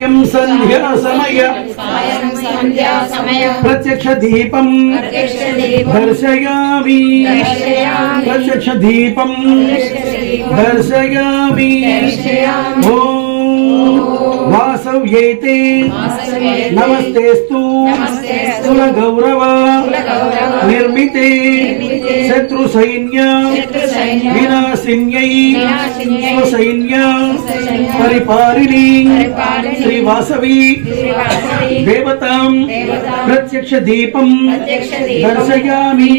संध्या समय प्रत्यक्ष दीपम दर्शयामि प्रत्यक्ष दीपम दर्शयामि ओम वासव्येते नमस्तेस्तु कुलगौरव निर्मिते शत्रु सैन्य विनाशिन्यै स्वसैन्य परिपालिनी श्री वासवी देवतां प्रत्यक्ष दीपं दर्शयामि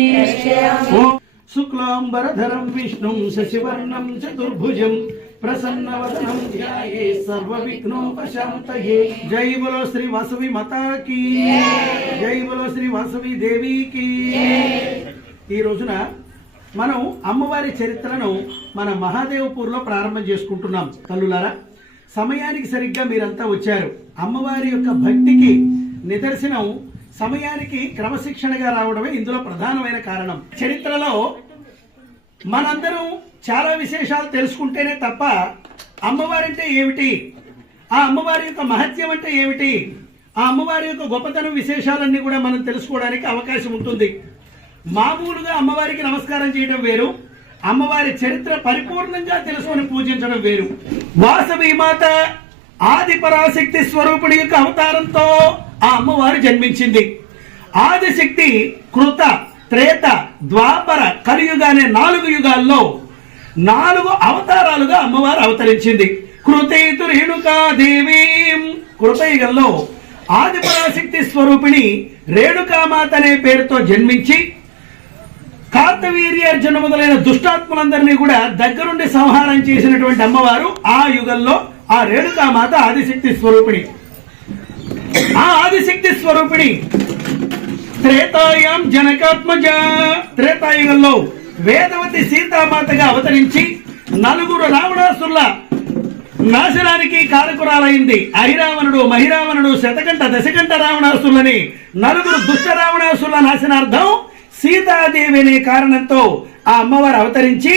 शुक्लांबरधरं विष्णुं शशिवर्णं चतुर्भुजं प्रसन्नवदनं ध्यायेत् सर्वविघ्नोपशान्तये। जय बोलो श्री वासवी माता की जय बोलो श्री वासवी देवी की। ఈ రోజున మనం అమ్మవారి చరిత్రను మన మహాదేవపూర్లో ప్రారంభం చేసుకుంటున్నాం। తల్లులారా, సమయానికి సరిగ్గా మీరంతా వచ్చారు। అమ్మవారి యొక్క భక్తికి నిదర్శనం సమయానికి క్రమశిక్షణగా రావడమే ఇందులో ప్రధానమైన కారణం। చరిత్రలో మనందరం చాలా విశేషాలు తెలుసుకుంటేనే తప్ప అమ్మవారంటే ఏమిటి, ఆ అమ్మవారి యొక్క మహత్యం అంటే ఏమిటి, ఆ అమ్మవారి యొక్క గొప్పతనం విశేషాలన్నీ కూడా మనం తెలుసుకోవడానికి అవకాశం ఉంటుంది। మామూలుగా అమ్మవారికి నమస్కారం చేయడం వేరు, అమ్మవారి చరిత్ర పరిపూర్ణంగా తెలుసుకొని పూజించడం వేరు। వాసవి మాత ఆది పరాశక్తి స్వరూపిణి యొక్క అవతారంతో ఆ అమ్మవారు జన్మించింది। ఆదిశక్తి కృత త్రేత ద్వాపర కలియుగానే 4 యుగాల్లో 4 అవతారాలుగా అమ్మవారు అవతరించింది। కృతేతు రేణుకాదేవి కృతయుగంలో ఆది పరాశక్తి స్వరూపిణి రేణుకామాత అనే పేరుతో జన్మించి కార్తవీర్యార్జున మొదలైన దుష్టాత్ములందరినీ కూడా దగ్గరుండి సంహారం చేసినటువంటి అమ్మవారు ఆ యుగంలో ఆ రేణుకామాత ఆదిశక్తి స్వరూపిణి। ఆ ఆదిశక్తి స్వరూపిణి త్రేతాయాం జనకాత్మజ త్రేతాయుగంలో వేదవతి సీతామాతగా అవతరించి 4 రావణాసురుల నాశనానికి కారకురాలైంది। ఐరావణుడు మహిరావణుడు శతకంఠ దశకంఠ రావణాసురులని 4 దుష్ట రావణాసురుల నాశనార్థం సీతాదేవి అనే కారణంతో ఆ అమ్మవారు అవతరించి